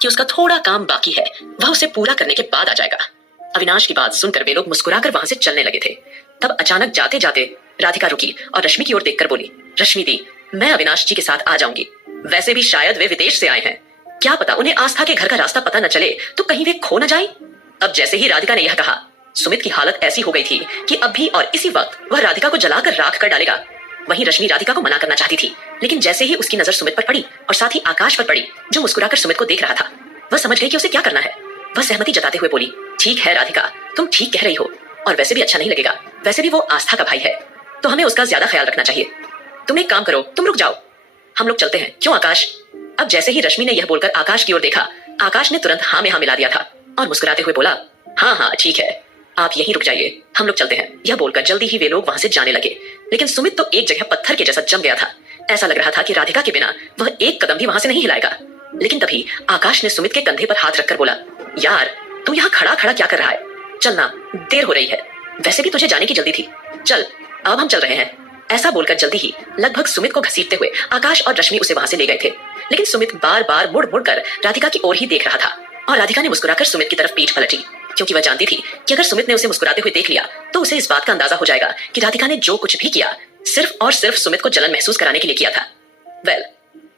कि उसका थोड़ा काम बाकी है, वह उसे पूरा करने के बाद आ जाएगा। अविनाश की बात सुनकर वे लोग मुस्कुराकर वहां से चलने लगे थे। तब अचानक जाते जाते राधिका रुकी और रश्मि की ओर देखकर बोली, रश्मि दी, मैं अविनाश जी के साथ आ जाऊंगी। वैसे भी शायद वे विदेश से आए हैं, क्या पता उन्हें आस्था के घर का रास्ता पता न चले तो कहीं वे खो न जाए। अब जैसे ही राधिका ने यह कहा, सुमित की हालत ऐसी हो गई थी कि अब भी और इसी वक्त वह राधिका को जलाकर राख कर डालेगा। वहीं रश्मि राधिका को मना करना चाहती थी, लेकिन जैसे ही उसकी नजर सुमित पर पड़ी और साथ ही आकाश पर पड़ी जो मुस्कुराकर सुमित को देख रहा था, वह समझ गई कि उसे क्या करना है। वह सहमति जताते हुए बोली, ठीक है राधिका, तुम ठीक कह रही हो, और वैसे भी अच्छा नहीं लगेगा। वैसे भी वो आस्था का भाई है तो हमें उसका ज्यादा ख्याल रखना चाहिए। तुम एक काम करो, तुम रुक जाओ, हम लोग चलते हैं, क्यों आकाश। अब जैसे ही रश्मि ने यह बोलकर आकाश की ओर देखा, आकाश ने तुरंत हाँ में हाँ मिला दिया था और मुस्कुराते हुए बोला, हाँ हाँ ठीक है, आप यहीं रुक जाइए, हम लोग चलते हैं। यह बोलकर जल्दी ही वे लोग वहां से जाने लगे। लेकिन सुमित तो एक जगह पत्थर के जैसा जम गया था। ऐसा लग रहा था कि राधिका के बिना वह एक कदम भी वहां से नहीं हिलाएगा। लेकिन तभी आकाश ने सुमित के कंधे पर हाथ रखकर बोला, यार तू यहाँ खड़ा खड़ा क्या कर रहा है, चलना, देर हो रही है। वैसे भी तुझे जाने की जल्दी थी, चल अब हम चल रहे हैं। ऐसा बोलकर जल्दी ही लगभग सुमित को घसीटते हुए आकाश और रश्मि उसे वहां से ले गए थे। लेकिन सुमित बार बार मुड़ मुड़ कर राधिका की ओर ही देख रहा था और राधिका ने मुस्कुराकर सुमित की तरफ पीठ पलटी, क्योंकि वह जानती थी कि अगर सुमित ने उसे मुस्कुराते हुए देख लिया तो उसे इस बात का अंदाजा हो जाएगा कि राधिका ने जो कुछ भी किया सिर्फ और सिर्फ सुमित को जलन महसूस कराने के लिए किया था। वेल,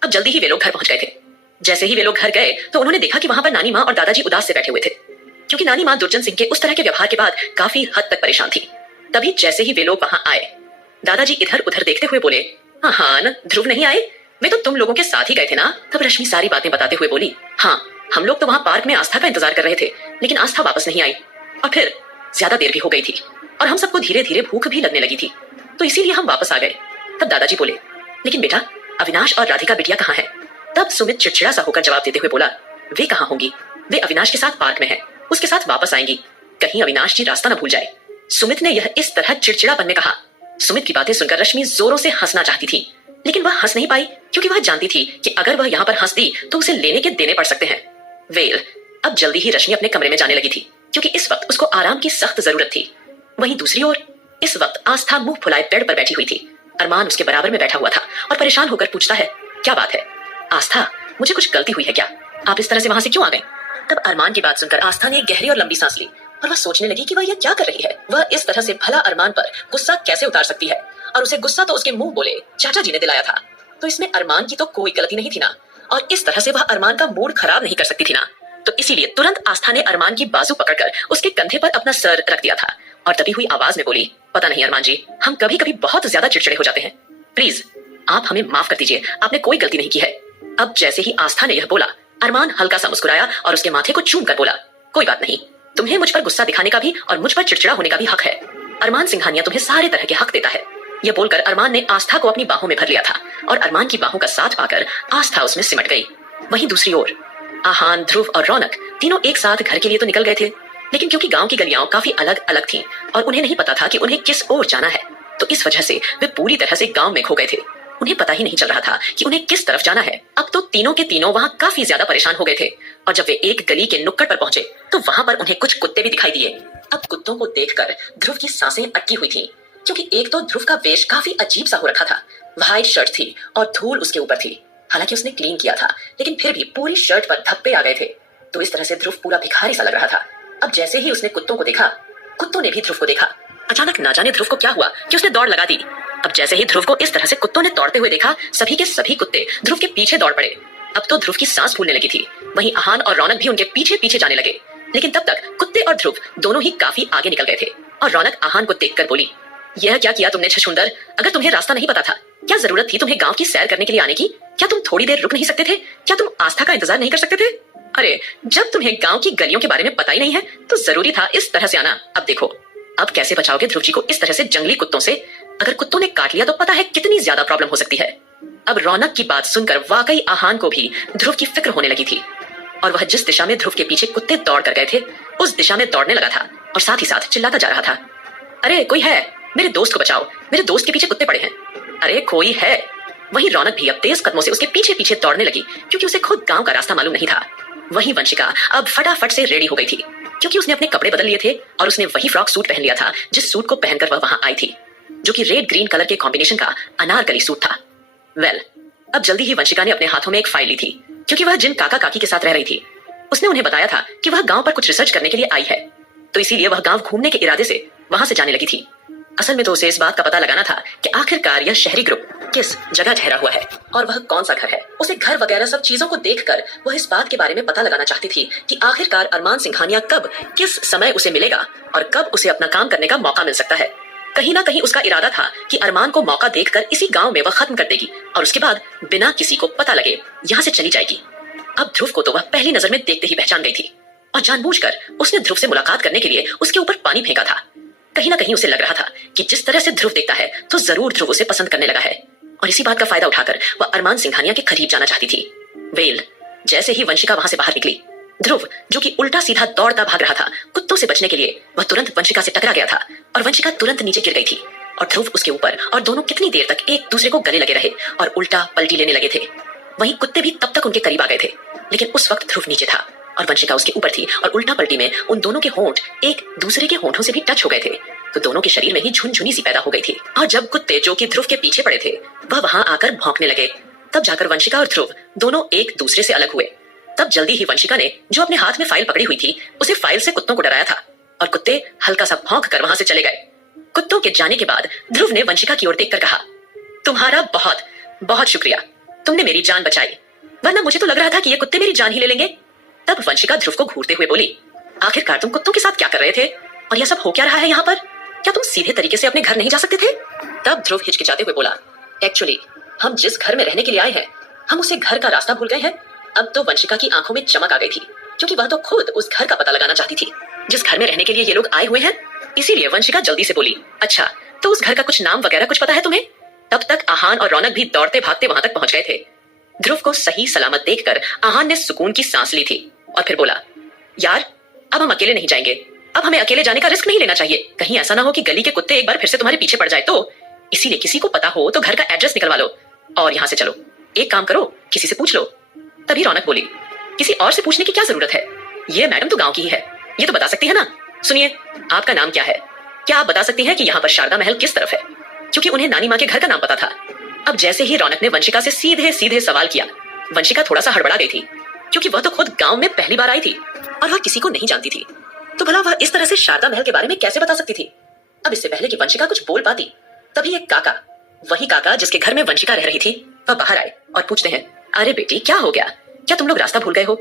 अब जल्दी ही वे लोग घर पहुंच गए थे। जैसे ही वे लोग घर गए तो उन्होंने देखा कि वहां पर नानी माँ और दादाजी उदास से बैठे हुए थे, क्योंकि नानी माँ दुर्जन सिंह के उस तरह के व्यवहार के बाद काफी हद तक परेशान थी। तभी जैसे ही वे लोग वहां आए, दादाजी इधर उधर देखते हुए बोले, हाँ न, ध्रुव नहीं आए, वे तो तुम लोगों के साथ ही गए थे ना। तब रश्मि सारी बातें बताते हुए बोली, हाँ हम लोग तो वहां पार्क में आस्था का इंतजार कर रहे थे, लेकिन आस्था वापस नहीं आई और फिर ज्यादा देर भी हो गई थी और हम सबको धीरे धीरे भूख भी लगने लगी थी, तो इसीलिए हम वापस आ गए। तब दादाजी बोले, लेकिन बेटा अविनाश और राधिका बिटिया कहाँ है। तब सुमित चिड़चिड़ा सा होकर जवाब देते हुए बोला, वे कहाँ होंगी, वे अविनाश के साथ पार्क में है, उसके साथ वापस आएंगी, कहीं अविनाश जी रास्ता न भूल जाए। सुमित ने यह इस तरह चिड़चिड़ापन में कहा। सुमित की बातें सुनकर रश्मि जोरों से हंसना चाहती थी, लेकिन वह हंस नहीं पाई, क्योंकि वह जानती थी कि अगर वह यहाँ पर हंस दी तो उसे लेने के देने पड़ सकते हैं। वेल, अब जल्दी ही रश्मि अपने कमरे में जाने लगी थी, क्योंकि इस वक्त उसको आराम की सख्त जरूरत थी। वहीं दूसरी ओर इस वक्त आस्था मुंह फुलाए बेड पर बैठी हुई थी। अरमान उसके बराबर में बैठा हुआ था और परेशान होकर पूछता है, क्या बात है आस्था, मुझे कुछ गलती हुई है क्या, आप इस तरह से वहां से क्यों आ गए। तब अरमान की बात सुनकर आस्था ने एक गहरी और लंबी सांस ली और वह सोचने लगी कि वह यह क्या कर रही है। वह इस तरह से भला अरमान पर गुस्सा कैसे उतार सकती है, और उसे गुस्सा तो उसके मुंह बोले चाचा जी ने दिलाया था, तो इसमें अरमान की तो कोई गलती नहीं थी ना, और इस तरह से वह अरमान का मूड खराब नहीं कर सकती थी ना। तो इसीलिए तुरंत आस्था ने अरमान की बाजू पकड़कर उसके कंधे पर अपना सर रख दिया था और दबी हुई आवाज में बोली, पता नहीं अरमान जी, हम कभी कभी बहुत ज्यादा चिड़चिड़े हो जाते हैं, प्लीज आप हमें माफ कर दीजिए, आपने कोई गलती नहीं की है। अब जैसे ही आस्था ने यह बोला, अरमान हल्का सा मुस्कुराया और उसके माथे को चूम कर बोला, कोई बात नहीं, तुम्हें मुझ पर गुस्सा दिखाने का भी और मुझ पर चिड़चिड़ा होने का भी हक है। अरमान सिंघानिया तुम्हें सारे तरह के हक देता है। यह बोलकर अरमान ने आस्था को अपनी बाहों में भर लिया था और अरमान की बाहों का साथ पाकर आस्था उसमें सिमट गई। वहीं दूसरी ओर आहान, ध्रुव और रौनक तीनों एक साथ घर के लिए तो निकल गए थे, लेकिन क्योंकि गांव की गलियां काफी अलग अलग थीं और उन्हें नहीं पता था कि उन्हें किस ओर जाना है, तो इस वजह से वे पूरी तरह से गांव में खो गए थे। उन्हें पता ही नहीं चल रहा था कि उन्हें किस तरफ जाना है। अब तो तीनों के तीनों वहां काफी ज्यादा परेशान हो गए थे और जब वे एक गली के नुक्कड़ पर पहुंचे तो वहां पर उन्हें कुछ कुत्ते भी दिखाई दिए। अब कुत्तों को देखकर ध्रुव की सांसें अटकी हुई थी, क्योंकि एक तो ध्रुव का वेश काफी अजीब सा हो रखा था। व्हाइट शर्ट थी और धूल उसके ऊपर थी, हालांकि उसने क्लीन किया था, लेकिन फिर भी पूरी शर्ट पर धब्बे आ गए थे, तो इस तरह से ध्रुव पूरा भिखारी सा लग रहा था। अब जैसे ही उसने कुत्तों को देखा, कुत्तों ने भी ध्रुव को देखा। अचानक ना जाने ध्रुव को क्या हुआ कि उसने दौड़ लगा दी। अब जैसे ही ध्रुव को इस तरह से कुत्तों ने दौड़ते हुए देखा, सभी के सभी कुत्ते ध्रुव के पीछे दौड़ पड़े। अब तो ध्रुव की सांस फूलने लगी थी। वहीं आहान और रौनक भी उनके पीछे पीछे जाने लगे, लेकिन तब तक कुत्ते और ध्रुव दोनों ही काफी आगे निकल गए थे। और रौनक आहान को देखकर बोली, यह क्या किया तुमने छछूंदर, अगर तुम्हें रास्ता नहीं पता था, क्या जरूरत थी तुम्हें गांव की सैर करने के लिए आने की? क्या तुम थोड़ी देर रुक नहीं सकते थे? क्या तुम आस्था का इंतजार नहीं कर सकते थे? अरे जब तुम्हें गांव की गलियों के बारे में पता ही नहीं है तो जरूरी था इस तरह से आना। अब देखो, अब कैसे बचाओगे ध्रुव जी को इस तरह से जंगली कुत्तों से? अगर कुत्तों ने काट लिया तो पता है कितनी ज्यादा प्रॉब्लम हो सकती है। अब रौनक की बात सुनकर वाकई आहान को भी ध्रुव की फिक्र होने लगी थी और वह जिस दिशा में ध्रुव के पीछे कुत्ते दौड़ कर गए थे उस दिशा में दौड़ने लगा था और साथ ही साथ चिल्लाता जा रहा था, अरे कोई है, मेरे दोस्त को बचाओ, मेरे दोस्त के पीछे कुत्ते पड़े हैं, अरे कोई है। वहीं रौनक भी अब तेज कदमों से उसके पीछे पीछे दौड़ने लगी, क्योंकि उसे खुद गांव का रास्ता मालूम नहीं था। वहीं वंशिका अब फटाफट से रेडी हो गई थी, क्योंकि उसने अपने कपड़े बदल लिए थे और उसने वही फ्रॉक सूट पहन लिया था जिस सूट को पहनकर वह वहां आई थी, जो कि रेड ग्रीन कलर के कॉम्बिनेशन का अनारकली सूट था। वेल, अब जल्दी ही वंशिका ने अपने हाथों में एक फाइल ली थी, क्योंकि वह जिन काका काकी के साथ रह रही थी उसने उन्हें बताया था कि वह गांव पर कुछ रिसर्च करने के लिए आई है, तो इसीलिए वह गांव घूमने के इरादे से वहां से जाने लगी थी। असल में तो उसे इस बात का पता लगाना था कि आखिरकार यह शहरी ग्रुप किस जगह ठहरा हुआ है और वह कौन सा घर है। उसे घर वगैरह सब चीजों को देखकर वह इस बात के बारे में पता लगाना चाहती थी कि आखिरकार अरमान सिंघानिया कब किस समय उसे मिलेगा और कब उसे अपना काम करने का मौका मिल सकता है। कहीं ना कहीं उसका इरादा था कि अरमान को मौका देखकर इसी गांव में वह खत्म कर देगी और उसके बाद बिना किसी को पता लगे यहाँ से चली जाएगी। अब ध्रुव को तो वह पहली नजर में देखते ही पहचान गई थी और जानबूझकर उसने ध्रुव से मुलाकात करने के लिए उसके ऊपर पानी फेंका था। कहीं ना कहीं उसे लग रहा था कि जिस तरह से ध्रुव देखता है तो जरूर ध्रुव उसे पसंद करने लगा है और इसी बात का फायदा उठाकर वह अरमान सिंघानिया के करीब जाना चाहती थी। वेल, जैसे ही वंशिका वहां से बाहर निकली, ध्रुव जो कि उल्टा सीधा दौड़ता भाग रहा था कुत्तों से बचने के लिए, वह तुरंत वंशिका से टकरा गया था और वंशिका तुरंत नीचे गिर गई थी और ध्रुव उसके ऊपर और दोनों कितनी देर तक एक दूसरे को गले लगे रहे और उल्टा पलटी लेने लगे थे। वहीं कुत्ते भी तब तक उनके करीब आ गए थे, लेकिन उस वक्त ध्रुव नीचे था और वंशिका उसके ऊपर थी और उल्टा पलटी में उन दोनों के होंठ एक दूसरे के होंठों से भी टच हो गए थे, तो दोनों के शरीर में ही झुनझुनी सी पैदा हो गई थी। और जब कुत्ते जो कि ध्रुव के पीछे पड़े थे वह वहां आकर भौंकने लगे, तब जाकर वंशिका और ध्रुव दोनों एक दूसरे से अलग हुए। तब जल्दी ही वंशिका ने जो अपने हाथ में फाइल पकड़ी हुई थी उसे फाइल से कुत्तों को डराया था और कुत्ते हल्का सा भौंक कर वहां से चले गए। कुत्तों के जाने के बाद ध्रुव ने वंशिका की ओर देखकर कहा, तुम्हारा बहुत बहुत शुक्रिया, तुमने मेरी जान बचाई, वरना मुझे तो लग रहा था कि ये कुत्ते मेरी जान ही ले लेंगे। तब वंशिका ध्रुव को घूरते हुए बोली, आखिरकार तुम कुत्तों के साथ क्या कर रहे थे और यह सब हो क्या रहा है यहाँ पर? क्या तुम सीधे तरीके से अपने घर नहीं जा सकते थे? तब ध्रुव हिचकिचाते हुए बोला, एक्चुअली हम जिस घर में रहने के लिए आए हैं हम उसे घर का रास्ता भूल गए हैं। अब तो वंशिका की आंखों में चमक आ गई थी क्योंकि वह तो खुद उस घर का पता लगाना चाहती थी जिस घर में रहने के लिए ये लोग आए हुए हैं। इसीलिए वंशिका जल्दी से बोली, अच्छा तो उस घर का कुछ नाम वगैरह कुछ पता है तुम्हें? तब तक आहान और रौनक भी दौड़ते भागते वहां तक पहुंच गए थे। ध्रुव को सही सलामत देखकर आहान ने सुकून की सांस ली थी और फिर बोला, यार अब हम अकेले नहीं जाएंगे, अब हमें अकेले जाने का रिस्क नहीं लेना चाहिए, कहीं ऐसा ना हो कि गली के कुत्ते एक बार फिर से तुम्हारे पीछे पड़ जाए तो। इसीलिए किसी को पता हो तो घर का एड्रेस निकलवा लो और यहाँ से चलो। एक काम करो, किसी से पूछ लो। तभी रौनक बोली, किसी और से पूछने की क्या जरूरत है, ये मैडम तो गांव की ही है, ये तो बता सकती है ना। सुनिए, आपका नाम क्या है? क्या आप बता सकती हैं कि यहाँ पर शारदा महल किस तरफ है? क्योंकि उन्हें नानी माँ के घर का नाम पता था। अब जैसे ही रौनक ने वंशिका से सीधे सीधे सवाल किया, वंशिका थोड़ा सा हड़बड़ा गई थी क्योंकि वह तो खुद गांव में पहली बार आई थी और वह किसी को नहीं जानती थी, तो भला वह इस तरह से शारदा महल के बारे में कैसे बता सकती थी? अब इससे पहले कि वंशिका कुछ बोल पाती, तभी एक काका, वही काका जिसके घर में वंशिका रह रही थी, वह बाहर आए और पूछते हैं, अरे बेटी क्या हो गया, क्या तुम लोग रास्ता भूल गए हो?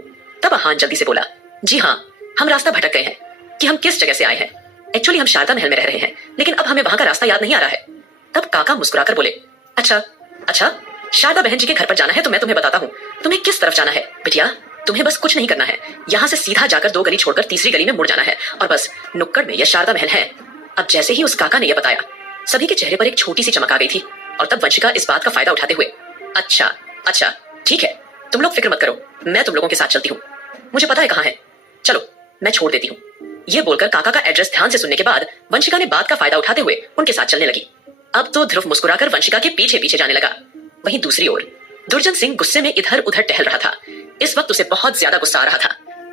तब आहान जल्दी से बोला, जी हाँ, हम रास्ता भटक गए हैं कि हम किस जगह से आए हैं। एक्चुअली हम शारदा महल में रह रहे हैं लेकिन अब हमें वहां का रास्ता याद नहीं आ रहा है। तब काका मुस्कुराकर बोले, अच्छा अच्छा, शारदा बहन जी के घर पर जाना है तो मैं तुम्हें बताता हूँ, तुम्हें किस तरफ जाना है बिटिया। तुम्हें बस कुछ नहीं करना है, यहाँ से सीधा जाकर 2 गली छोड़कर तीसरी गली में मुड़ जाना है और बस नुक्कड़ में यह शारदा महल है। अब जैसे ही उस काका ने यह बताया, सभी के चेहरे पर एक छोटी सी चमक आ गई थी और तब वंशिका इस बात का फायदा उठाते हुए, अच्छा अच्छा ठीक है, तुम लोग फिक्र मत करो, मैं तुम लोगों के साथ चलती हूँ, मुझे पता है कहाँ है, चलो मैं छोड़ देती हूँ। ये बोलकर काका का एड्रेस ध्यान से सुनने के बाद वंशिका ने बात का फायदा उठाते हुए उनके साथ चलने लगी। अब तो ध्रुव मुस्कुराकर वंशिका के पीछे पीछे जाने लगा। वहीं दूसरी ओर दुर्जन सिंह गुस्से में इधर उधर टहल रहा था। इस वक्त उसे बहुत ज्यादा गुस्सा आ रहा था।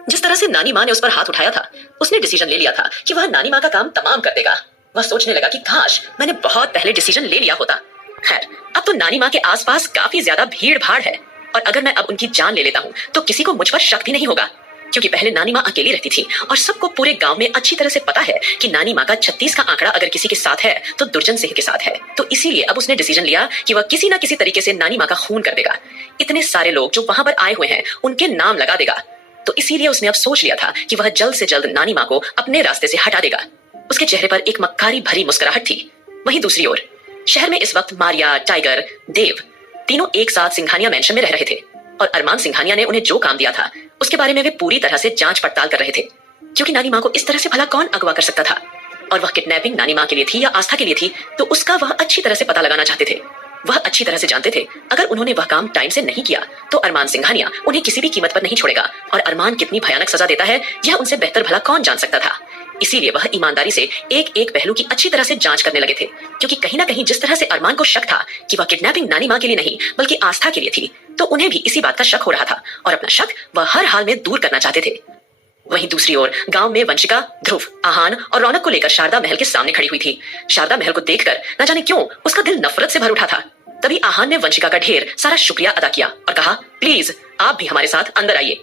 जिस तरह से नानी माँ ने उस पर हाथ उठाया था, उसने डिसीजन ले लिया था कि वह नानी माँ का काम तमाम कर देगा। वह सोचने लगा कि काश मैंने बहुत पहले डिसीजन ले लिया होता। खैर, अब तो नानी माँ के आसपास काफी ज्यादा भीड़ भाड़ है और अगर मैं अब उनकी जान ले लेता हूँ तो किसी को मुझ पर शक भी नहीं होगा, क्योंकि पहले नानी माँ अकेली रहती थी और सबको पूरे गांव में अच्छी तरह से पता है कि नानी माँ का 36 का आंकड़ा अगर किसी के साथ है तो दुर्जन सिंह के साथ है। तो इसीलिए अब उसने डिसीजन लिया कि वह किसी ना किसी तरीके से नानी माँ का खून कर देगा। इतने सारे लोग जो वहां पर आए हुए हैं उनके नाम लगा देगा। तो इसीलिए उसने अब सोच लिया था कि वह जल्द से जल्द नानी माँ को अपने रास्ते से हटा देगा। उसके चेहरे पर एक मक्कारी भरी मुस्कुराहट थी। वहीं दूसरी ओर शहर में इस वक्त मारिया, टाइगर, देव तीनों एक साथ सिंघानिया मैंशन में रह रहे थे और अरमान सिंघानिया ने उन्हें जो काम दिया था उसके बारे में वे पूरी तरह से जांच पड़ताल कर रहे थे, क्योंकि नानी माँ को इस तरह से भला कौन अगवा कर सकता था। और वह किडनैपिंग नानी माँ के लिए थी या आस्था के लिए थी तो उसका वह अच्छी तरह से पता लगाना चाहते थे। वह अच्छी तरह से जानते थे अगर उन्होंने वह काम टाइम से नहीं किया तो अरमान सिंघानिया उन्हें किसी भी कीमत पर नहीं छोड़ेगा और अरमान कितनी भयानक सजा देता है यह उनसे बेहतर भला कौन जान सकता था। इसीलिए वह ईमानदारी से एक एक पहलू की अच्छी तरह से जांच करने लगे थे, क्योंकि कहीं ना कहीं जिस तरह से अरमान को शक था कि वह किडनैपिंग नानी माँ के लिए नहीं बल्कि आस्था के लिए थी, तो उन्हें भी इसी बात का शक हो रहा था और अपना शक वह हर हाल में दूर करना चाहते थे। वहीं दूसरी ओर गांव में वंशिका, ध्रुव, आहान और रौनक को लेकर शारदा महल के सामने खड़ी हुई थी। शारदा महल को देखकर न जाने क्यों उसका दिल नफरत से भर उठा था। तभी आहान ने वंशिका का ढेर सारा शुक्रिया अदा किया और कहा, प्लीज आप भी हमारे साथ अंदर आइए।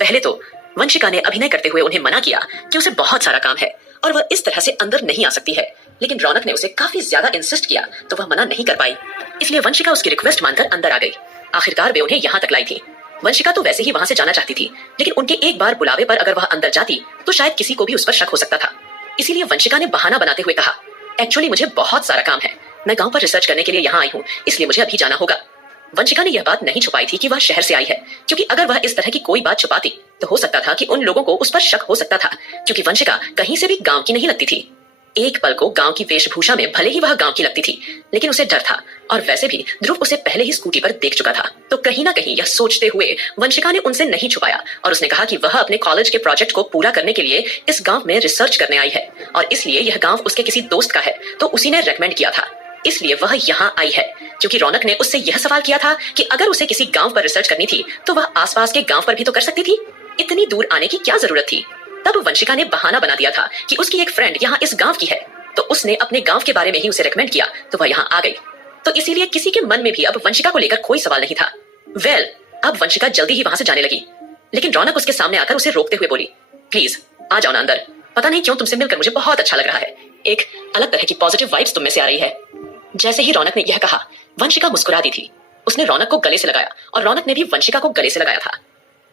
पहले तो वंशिका ने अभिनय करते हुए उन्हें मना किया कि उसे बहुत सारा काम है और वह इस तरह से अंदर नहीं आ सकती है, लेकिन रौनक ने उसे काफी ज्यादा इंसिस्ट किया तो वह मना नहीं कर पाई। इसलिए वंशिका उसकी रिक्वेस्ट मानकर अंदर आ गई। आखिरकार वे उन्हें यहाँ तक लाई थी। वंशिका तो वैसे ही वहां से जाना चाहती थी, लेकिन उनके एक बार बुलावे पर अगर वह अंदर जाती तो शायद किसी को भी उस पर शक हो सकता था। इसीलिए वंशिका ने बहाना बनाते हुए कहा, एक्चुअली मुझे बहुत सारा काम है, मैं गांव पर रिसर्च करने के लिए यहाँ आई हूँ, इसलिए मुझे अभी जाना होगा। वंशिका ने यह बात नहीं छुपाई थी कि वह शहर से आई है, क्योंकि अगर वह इस तरह की कोई बात छुपाती तो हो सकता था कि उन लोगों को उस पर शक हो सकता था, क्योंकि वंशिका कहीं से भी गांव की नहीं लगती थी। एक पल को गांव की वेशभूषा में भले ही वह गांव की लगती थी, लेकिन उसे डर था, और वैसे भी ध्रुव उसे पहले ही स्कूटी पर देख चुका था। तो कहीं ना कहीं यह सोचते हुए वंशिका ने उनसे नहीं छुपाया और उसने कहा कि वह अपने कॉलेज के प्रोजेक्ट को पूरा करने के लिए इस गांव में रिसर्च करने आई है, और इसलिए यह गांव उसके किसी दोस्त का है, तो उसी ने रेकमेंड किया था, इसलिए वह यहाँ आई है। क्योंकि रौनक ने उससे यह सवाल किया था कि अगर उसे किसी गांव पर रिसर्च करनी थी तो वह आसपास के गांव पर भी तो कर सकती थी, इतनी दूर आने की क्या जरूरत थी। तब वंशिका ने बहाना बना दिया था कि उसकी एक फ्रेंड यहाँ इस गांव की है, तो उसने अपने गांव के बारे में ही उसे रेकमेंड किया, तो वह यहाँ आ गई। तो इसीलिए किसी के मन में भी अब वंशिका को लेकर कोई सवाल नहीं था। अब वंशिका जल्दी ही वहां से जाने लगी, लेकिन रौनक उसके सामने आकर उसे रोकते हुए बोली, प्लीज आ जाओ ना अंदर, पता नहीं क्यों तुमसे मिलकर मुझे बहुत अच्छा लग रहा है, एक अलग तरह की पॉजिटिव वाइब्स तुम में से आ रही है। जैसे ही रौनक ने यह कहा, वंशिका मुस्कुरा दी थी। उसने रौनक को गले से लगाया और रौनक ने भी वंशिका को गले से लगाया था।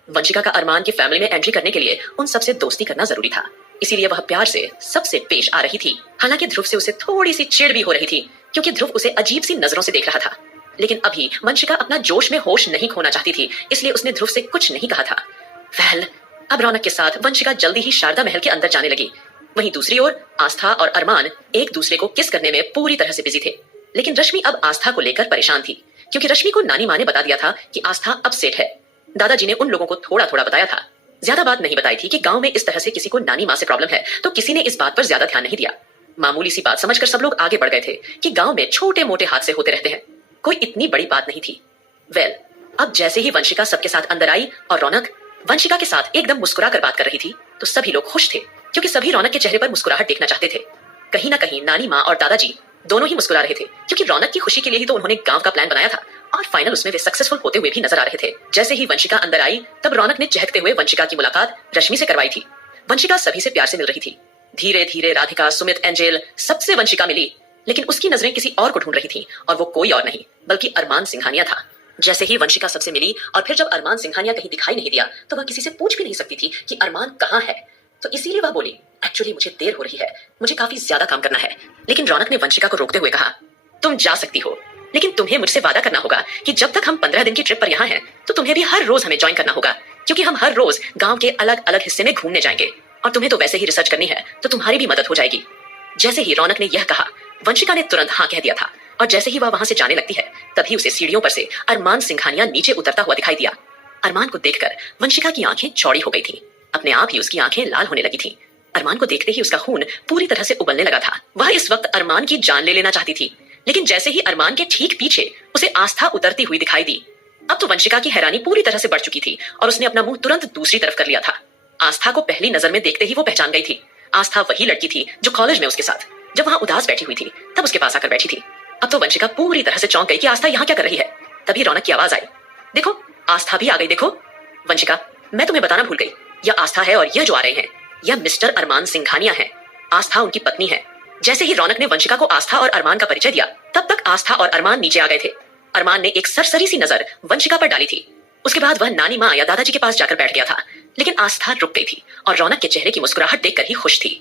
वंशिका का अरमान की फैमिली में एंट्री करने के लिए उन सबसे दोस्ती करना जरूरी था, इसीलिए वह प्यार से सबसे पेश आ रही थी। हालांकि ध्रुव से उसे थोड़ी सी चिढ़ भी हो रही थी, क्योंकि ध्रुव उसे अजीब सी नजरों से देख रहा था। लेकिन अभी वंशिका अपना जोश में होश नहीं खोना चाहती थी, इसलिए उसने ध्रुव से कुछ नहीं कहा था। अब रौनक के साथ वंशिका जल्दी ही शारदा महल के अंदर जाने लगी। वहीं दूसरी ओर आस्था और अरमान एक दूसरे को किस करने में पूरी तरह से बिजी थे। लेकिन रश्मि अब आस्था को लेकर परेशान थी, क्योंकि रश्मि को नानी माँ ने बता दिया था कि आस्था अपसेट है। दादाजी ने उन लोगों को थोड़ा थोड़ा बताया था, ज्यादा बात नहीं बताई थी कि गांव में इस तरह से किसी को नानी माँ से प्रॉब्लम है, तो किसी ने इस बात पर ज्यादा ध्यान नहीं दिया। मामूली सी बात समझकर सब लोग आगे बढ़ गए थे कि गांव में छोटे मोटे हादसे होते रहते हैं, कोई इतनी बड़ी बात नहीं थी। अब जैसे ही वंशिका सबके साथ अंदर आई और रौनक वंशिका के साथ एकदम मुस्कुरा कर बात कर रही थी, तो सभी लोग खुश थे, क्योंकि सभी रौनक के चेहरे पर मुस्कुराहट देखना चाहते थे। कहीं ना कहीं नानी माँ और दादाजी दोनों ही मुस्कुरा रहे थे, क्योंकि रौनक की खुशी के लिए ही तो उन्होंने गांव का प्लान बनाया था, और फाइनल उसमें वे सक्सेसफुल होते हुए भी नजर आ रहे थे। जैसे ही वंशिका अंदर आई, तब रौनक ने चहकते हुए वंशिका की मुलाकात रश्मि से करवाई थी। वंशिका सभी से प्यार से मिल रही थी। धीरे धीरे राधिका, सुमित, एंजेल सबसे वंशिका मिली, लेकिन उसकी नजरें किसी और को ढूंढ रही थी, और वो कोई और नहीं बल्कि अरमान सिंघानिया था। जैसे ही वंशिका सबसे मिली और फिर जब अरमान सिंघानिया कहीं दिखाई नहीं दिया, तो वह किसी से पूछ भी नहीं सकती थी कि अरमान कहाँ है। तो इसीलिए वह बोली, एक्चुअली मुझे देर हो रही है, मुझे काफी ज्यादा काम करना है। लेकिन रौनक ने वंशिका को रोकते हुए कहा, तुम जा सकती हो, लेकिन तुम्हें मुझसे वादा करना होगा कि जब तक हम 15 दिन की ट्रिप पर यहाँ हैं, तो तुम्हें भी हर रोज हमें ज्वाइन करना होगा, क्योंकि हम हर रोज गांव के अलग अलग हिस्से में घूमने जाएंगे, और तुम्हें तो वैसे ही रिसर्च करनी है, तो तुम्हारी भी मदद हो जाएगी। जैसे ही रौनक ने यह कहा, वंशिका ने तुरंत हाँ कह दिया था, और जैसे ही वह वहां से जाने लगती है, तभी उसे सीढ़ियों पर से अरमान सिंघानिया नीचे उतरता हुआ दिखाई दिया। अरमान को देखकर वंशिका की आंखें चौड़ी हो गई थी, अपने आप ही उसकी आंखें लाल होने लगी थी। अरमान को देखते ही उसका खून पूरी तरह से उबलने लगा था। वह इस वक्त अरमान की जान ले लेना चाहती थी, लेकिन जैसे ही अरमान के ठीक पीछे उसे आस्था उतरती हुई दिखाई दी, अब तो वंशिका की हैरानी पूरी तरह से बढ़ चुकी थी, और उसने अपना मुंह तुरंत दूसरी तरफ कर लिया था। आस्था को पहली नजर में देखते ही वो पहचान गई थी। आस्था वही लड़की थी जो कॉलेज में उसके साथ जब वहां उदास बैठी हुई थी, तब उसके पास आकर बैठी थी। अब तो वंशिका पूरी तरह से चौंक गई कि आस्था यहाँ क्या कर रही है। तभी रौनक की आवाज आई, देखो आस्था भी आ गई। देखो वंशिका, मैं तुम्हें बताना भूल गई, यह आस्था है, और यह जो आ रहे हैं यह मिस्टर अरमान सिंघानिया है। आस्था उनकी पत्नी है। जैसे ही रौनक ने वंशिका को आस्था और अरमान का परिचय दिया, तब तक आस्था और अरमान नीचे आ गए थे। अरमान ने एक सरसरी सी नजर वंशिका पर डाली थी, उसके बाद वह नानी माँ या दादाजी के पास जाकर बैठ गया था, लेकिन आस्था रुक गई थी और रौनक के चेहरे की मुस्कुराहट देखकर ही खुश थी।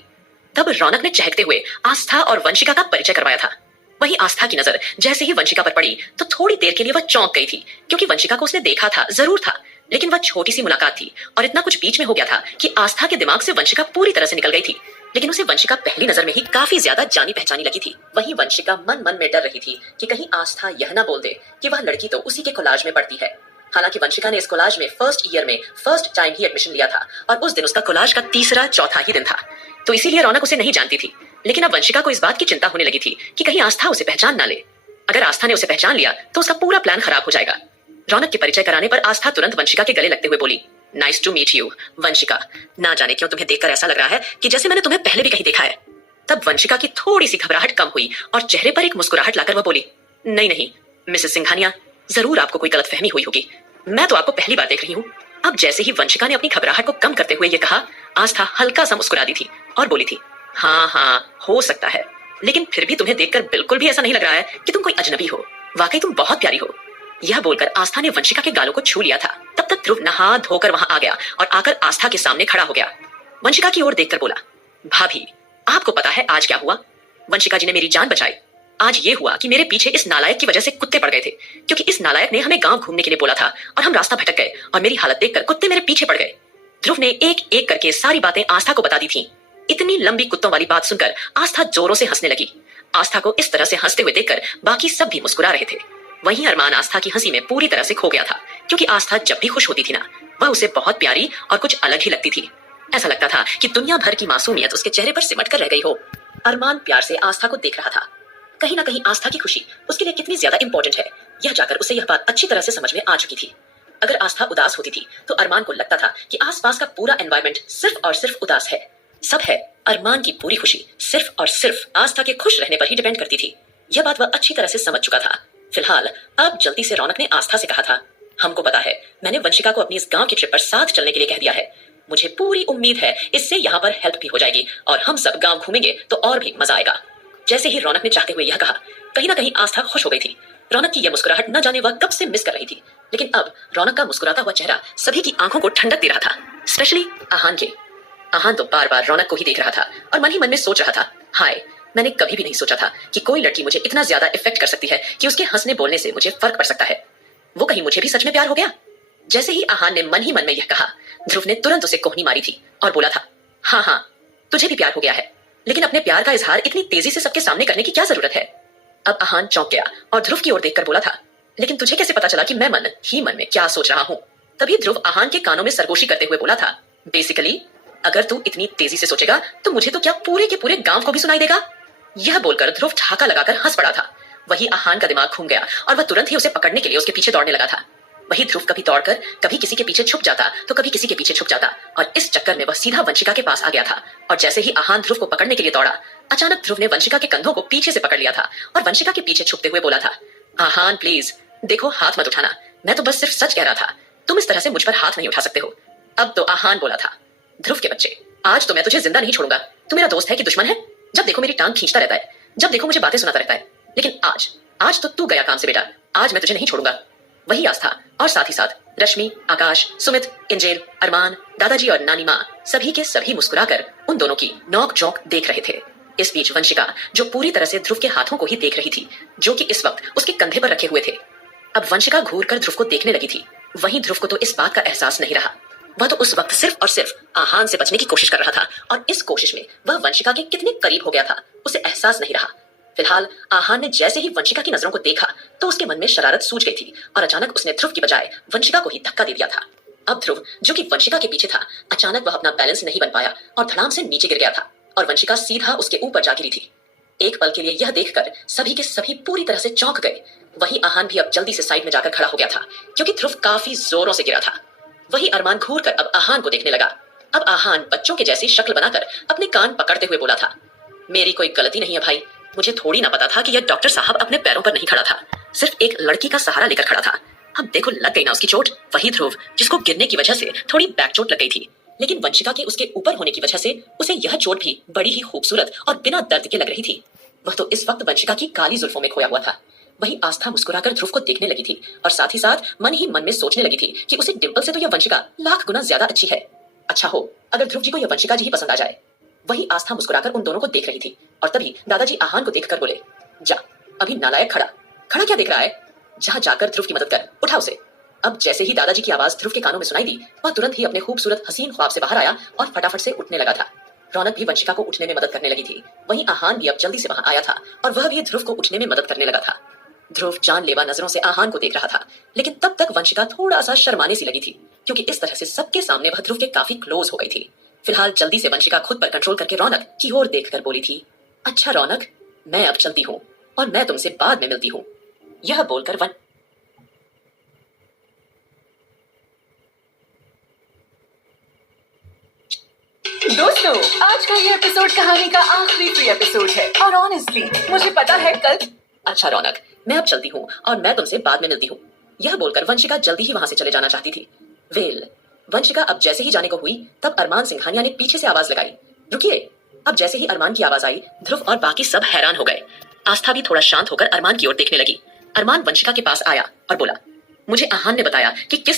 तब रौनक ने चहकते हुए आस्था और वंशिका का परिचय करवाया था। वहीं आस्था की नजर जैसे ही वंशिका पर पड़ी, तो थोड़ी देर के लिए वह चौंक गई थी, क्योंकि वंशिका को उसने देखा था जरूर था, लेकिन वह छोटी सी मुलाकात थी, और इतना कुछ बीच में हो गया था कि आस्था के दिमाग से वंशिका पूरी तरह से निकल गई थी। लेकिन उसे वंशिका पहली नजर में ही काफी ज्यादा जानी पहचानी लगी थी। वहीं वंशिका मन मन में डर रही थी कि कहीं आस्था यह ना बोल दे कि वह लड़की तो उसी के कॉलेज में पढ़ती है। हालांकि वंशिका ने इस कॉलेज में फर्स्ट ईयर में फर्स्ट टाइम ही एडमिशन लिया था, और उस दिन उसका कॉलेज का तीसरा चौथा ही दिन था, तो इसीलिए रौनक उसे नहीं जानती थी। लेकिन अब वंशिका को इस बात की चिंता होने लगी थी कि कहीं आस्था उसे पहचान ना ले। अगर आस्था ने उसे पहचान लिया तो उसका पूरा प्लान खराब हो जाएगा। रौनक के परिचय कराने पर आस्था तुरंत वंशिका के गले लगते हुए बोली, nice to meet you Vanshika, ना जाने क्यों तुम्हें देखकर ऐसा लग रहा है कि जैसे मैंने तुम्हें पहले भी कहीं देखा है। तब वंशिका की थोड़ी सी घबराहट कम हुई और चेहरे पर एक मुस्कुराहट लाकर वह बोली, नहीं नहीं, मिसेस सिंघानिया, जरूर आपको कोई गलतफहमी हुई होगी। मैं तो आपको पहली बार देख रही हूँ। अब जैसे ही वंशिका ने अपनी घबराहट को कम करते हुए ये कहा, आस्था हल्का सा मुस्कुरा दी थी और बोली थी, हाँ हाँ हो सकता है, लेकिन फिर भी तुम्हें देखकर बिल्कुल भी ऐसा नहीं लग रहा है कि तुम कोई अजनबी हो। वाकई तुम बहुत प्यारी हो। यह बोलकर आस्था ने वंशिका के गालों को छू लिया था। तब तक ध्रुव नहा धोकर वहां आ गया और आकर आस्था के सामने खड़ा हो गया। वंशिका की ओर देखकर बोला, भाभी आपको पता है आज क्या हुआ? वंशिका जी ने मेरी जान बचाई। आज ये हुआ कि मेरे पीछे इस नालायक की वजह से कुत्ते पड़ गए थे, क्योंकि इस नालायक ने हमें गांव घूमने के लिए बोला था और हम रास्ता भटक गए और मेरी हालत देखकर कुत्ते मेरे पीछे पड़ गए। ध्रुव ने एक एक करके सारी बातें आस्था को बता दी थी। इतनी लंबी कुत्तों वाली बात सुनकर आस्था जोरों से हंसने लगी। आस्था को इस तरह से हंसते हुए देखकर बाकी सब भी मुस्कुरा रहे थे। वहीं अरमान आस्था की हंसी में पूरी तरह से खो गया था, क्योंकि आस्था जब भी खुश होती थी ना, वह उसे बहुत प्यारी और कुछ अलग ही लगती थी। ऐसा लगता था कि दुनिया भर की मासूमियत उसके चेहरे पर सिमट कर रह गई हो। अरमान प्यार से आस्था को देख रहा था। कहीं ना कहीं आस्था की खुशी उसके लिए कितनी ज्यादा इंपॉर्टेंट है, यह जाकर उसे यह बात अच्छी तरह से समझ में आ चुकी थी। अगर आस्था उदास होती थी तो अरमान को लगता था कि आसपास का पूरा एनवायरनमेंट सिर्फ और सिर्फ उदास है। सब है, अरमान की पूरी खुशी सिर्फ और सिर्फ आस्था के खुश रहने पर ही डिपेंड करती थी। यह बात वह अच्छी तरह से समझ चुका था। फिलहाल अब जल्दी से रौनक ने आस्था से कहा था, हमको पता है, मैंने वंशिका को अपनी इस गांव की ट्रिप पर साथ चलने के लिए कह दिया है। मुझे पूरी उम्मीद है इससे यहाँ पर हेल्प भी हो जाएगी और हम सब गांव घूमेंगे तो और भी मजा आएगा। जैसे ही रौनक ने चाहते हुए यह कहा, कहीं ना कहीं आस्था खुश हो गई थी। रौनक की यह मुस्कुराहट न जाने वह कब से मिस कर रही थी, लेकिन अब रौनक का मुस्कुराता हुआ चेहरा सभी की आंखों को ठंडक दे रहा था, स्पेशली आहान के। आहान तो बार बार रौनक को ही देख रहा था और मन ही मन में सोच रहा था, हाय, मैंने कभी भी नहीं सोचा था कि कोई लड़की मुझे इतना ज्यादा इफेक्ट कर सकती है कि उसके हंसने बोलने से मुझे फर्क पड़ सकता है। वो कहीं मुझे भी सच में प्यार हो गया? जैसे ही आहान ने मन ही मन में यह कहा, ध्रुव ने तुरंत उसे कोहनी मारी थी और बोला था, हाँ हाँ तुझे भी प्यार हो गया है, लेकिन अपने प्यार का इजहार इतनी तेजी से सबके सामने करने की क्या जरूरत है? अब आहान चौंक गया और ध्रुव की ओर देखकर बोला था, लेकिन तुझे कैसे पता चला कि मैं मन ही मन में क्या सोच रहा हूं? तभी ध्रुव आहान के कानों में सरगोशी करते हुए बोला था, बेसिकली अगर तू इतनी तेजी से सोचेगा तो मुझे तो क्या पूरे के पूरे गांव को भी सुनाई देगा। यह बोलकर ध्रुव ठहाका लगाकर हंस पड़ा था। वही आहान का दिमाग घूम गया और वह तुरंत ही उसे पकड़ने के लिए उसके पीछे दौड़ने लगा था। वही ध्रुव कभी दौड़कर कभी किसी के पीछे छुप जाता तो कभी किसी के पीछे छुप जाता और इस चक्कर में वह सीधा वंशिका के पास आ गया था। और जैसे ही आहान ध्रुव को पकड़ने के लिए दौड़ा, अचानक ध्रुव ने वंशिका के कंधों को पीछे से पकड़ लिया था और वंशिका के पीछे छुपते हुए बोला था, आहान प्लीज देखो, हाथ मत उठाना, मैं तो बस सिर्फ सच कह रहा था, तुम इस तरह से मुझ पर हाथ नहीं उठा सकते हो। अब तो आहान बोला था, ध्रुव के बच्चे, आज तो मैं तुझे जिंदा नहीं छोड़ूंगा। तू मेरा दोस्त है कि दुश्मन है? जब देखो मेरी टांग खींचता रहता है, जब देखो मुझे बातें सुनाता रहता है, लेकिन आज तो तू गया काम से बेटा, आज मैं तुझे नहीं छोड़ूंगा। वही आस्था और साथ ही साथ रश्मि, आकाश, सुमित, एंजेल, अरमान, दादाजी और नानी माँ सभी के सभी मुस्कुराकर उन दोनों की नोक झोंक देख रहे थे। इस बीच वंशिका, जो पूरी तरह से ध्रुव के हाथों को ही देख रही थी, जो कि इस वक्त उसके कंधे पर रखे हुए थे, अब वंशिका घूर कर ध्रुव को देखने लगी थी। वहीं ध्रुव को तो इस बात का एहसास नहीं रहा। वह तो उस वक्त सिर्फ और सिर्फ आहान से बचने की कोशिश कर रहा था और इस कोशिश में वह वंशिका के कितने करीब हो गया था उसे एहसास नहीं रहा। फिलहाल आहान ने जैसे ही वंशिका की नजरों को देखा तो उसके मन में शरारत सूझ गई थी और अचानक उसने ध्रुव की बजाय वंशिका को ही धक्का दे दिया था। अब ध्रुव, जो कि वंशिका के पीछे था, अचानक वह अपना बैलेंस नहीं बन पाया और धड़ाम से नीचे गिर गया था और वंशिका सीधा उसके ऊपर जा गिरी थी। एक पल के लिए यह देखकर सभी के सभी पूरी तरह से चौंक गए। वही आहान भी अब जल्दी से साइड में जाकर खड़ा हो गया था, क्योंकि ध्रुव काफी जोरों से गिरा था। वही अरमान घूर कर अब आहान को देखने लगा। अब आहान बच्चों के जैसी शक्ल बनाकर अपने कान पकड़ते हुए बोला था, मेरी कोई गलती नहीं है भाई, मुझे थोड़ी ना पता था कि यह डॉक्टर साहब अपने पैरों पर नहीं खड़ा था, सिर्फ एक लड़की का सहारा लेकर खड़ा था। अब देखो लग गई ना उसकी चोट। वही ध्रुव, जिसको गिरने की वजह से थोड़ी बैक चोट लग गई थी, लेकिन वंशिका के उसके ऊपर होने की वजह से उसे यह चोट भी बड़ी ही खूबसूरत और बिना दर्द के लग रही थी। वह तो इस वक्त वंशिका की काली जुल्फों में खोया हुआ था। वही आस्था मुस्कुराकर ध्रुव को देखने लगी थी और साथ ही साथ मन ही मन में सोचने लगी थी कि उसे डिंपल से तो यह वंशिका लाख गुना ज्यादा अच्छी है। अच्छा हो अगर ध्रुव जी को यह वंशिका जी ही पसंद आ जाए। वही आस्था मुस्कुराकर उन दोनों को देख रही थी और तभी दादाजी आहान को देखकर बोले, जा अभी नालायक खड़ा खड़ा क्या देख रहा है, जहां जाकर ध्रुव की मदद कर, उठा उसे। अब जैसे ही दादाजी की आवाज ध्रुव के कानों में सुनाई दी, वह तुरंत ही अपने खूबसूरत हसीन ख्वाब से बाहर आया और फटाफट से उठने लगा था। रौनक भी वंशिका को उठने में मदद करने लगी थी। वहीं आहान भी अब जल्दी से वहां आया था और वह भी ध्रुव को उठने में मदद करने लगा था। ध्रुव जानलेवा नजरों से आहान को देख रहा था, लेकिन तब तक वंशिका थोड़ा सा शर्माने सी लगी थी, क्योंकि इस तरह से सबके सामने वह ध्रुव के काफी क्लोज हो गई थी। फिलहाल जल्दी से वंशिका खुद पर कंट्रोल करके रौनक की ओर देखकर बोली थी, अच्छा रौनक, मैं अब चलती हूँ और मैं तुमसे बाद में मिलती हूँ। यह बोलकर दोस्तों, आज का ये एपिसोड कहानी का आखिरी फ्री एपिसोड है और ऑनेस्टली मुझे पता है कल। अच्छा रौनक, मैं अब चलती हूँ और मैं तुमसे बाद में मिलती हूँ। यह बोलकर वंशिका जल्दी ही वहां से चले जाना चाहती थी। वेल, वंशिका अब जैसे ही जाने को हुई तब अरमान सिंघानिया ने पीछे से आवाज लगाई, रुकिए। अब जैसे ही अरमान की आवाज आई, ध्रुव और बाकी सब हैरान हो गए। आस्था भी थोड़ा शांत होकर अरमान की ओर देखने लगी। अरमान वंशिका के पास आया और बोला, मुझे आहान ने बताया कि किस